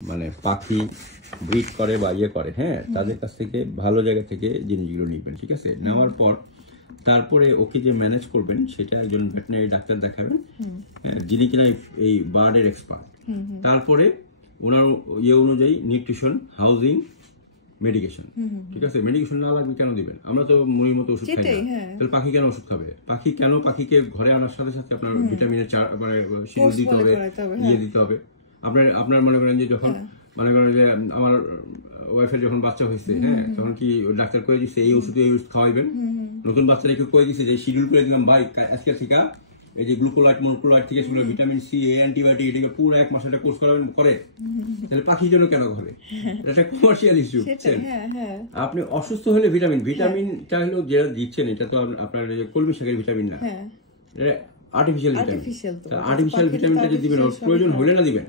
মানে পাখি ব্রিড করে বা ইয়ে করে, হ্যাঁ, তাদের কাছ থেকে ভালো জায়গা থেকে জিনিসগুলো নিবেন, ঠিক আছে? নেওয়ার পর তারপরে ওকে যে ম্যানেজ করবেন সেটা একজন ভেটেরিনারি ডাক্তার দেখাবেন, যিনি কিনা এই বার্ডের এক্সপার্ট। তারপরে ওনার ইয়ে অনুযায়ী নিউট্রিশন, হাউজিং, মেডিকেশন, ঠিক আছে? মেডিকেশন না লাগবে কেন দিবেন? আমরা তো মুড়ির মতো ওষুধ খাই না, তাহলে পাখি কেন ওষুধ খাবে? পাখিকে ঘরে আনার সাথে সাথে আপনার ভিটামিনের মানে শিডিউল দিতে হবে, ইয়ে দিতে হবে। আপনার মনে করেন যে যখন মনে করেন যে আমার ওয়াইফের যখন বাচ্চা হয়েছে, হ্যাঁ, তখন কি ডাক্তার করে দিচ্ছে এই ওষুধ খাওয়াইবেন। নতুন বাচ্চারা করে দিচ্ছে যে শিডিউল করে দিলাম, ভাই আজকে থেকে এই যে গ্লুকোলাইট মনোক্লোলাইট থেকে শুরু ভিটামিন সি, অ্যান্টিবায়োটিক, এটাকে পুরো 1 মাস একটা কোর্স করাবেন করে, তাহলে পাখির জন্য কেন করে? এটা একটা কমার্শিয়াল ইস্যু। আপনি অসুস্থ হলে ভিটামিনটা হলো যেটা দিচ্ছেন, এটা তো আপনার কলমি শাকের ভিটামিন না, এটা আর্টিফিশিয়াল ভিটামিন। আর্টিফিশিয়াল ভিটামিনটা যে দিবেন প্রয়োজন হলে না দিবেন,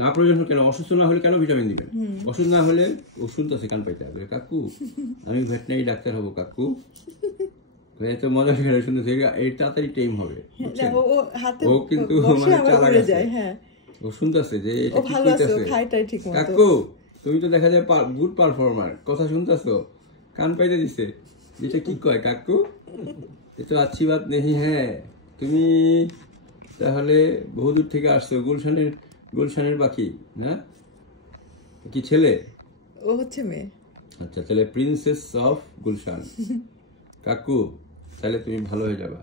না প্রয়োজন কেন? অসুস্থ না হলে কেন ভিটামিন দিবেন? অসুস্থ না হলে ওষুধ আছে কান পাইতে হবে, কাকু আমি ভেটেরিনারি ডাক্তার হবো, কাকু এত মজা করে শুনতেছে, এই তাড়াতাড়ি টাইম হবে। ও কিন্তু মানে চালাক আছে, ও শুনতেছে যে কাকু তুমি তো দেখা যায় গুড পারফর্মার, কথা শুনতেছো, কান পাইতে দিছে, যেটা কি কয় কাকু এ তো আচ্ছি বাত নেই। হ্যাঁ, তুমি তাহলে বহুদূর থেকে আসছো, গুলশানের বাকি, হ্যাঁ? কি ছেলে? ও হচ্ছে মেয়ে। আচ্ছা, তাহলে প্রিন্সেস অফ গুলশান। কাকু তাহলে তুমি ভালো হয়ে যাবা।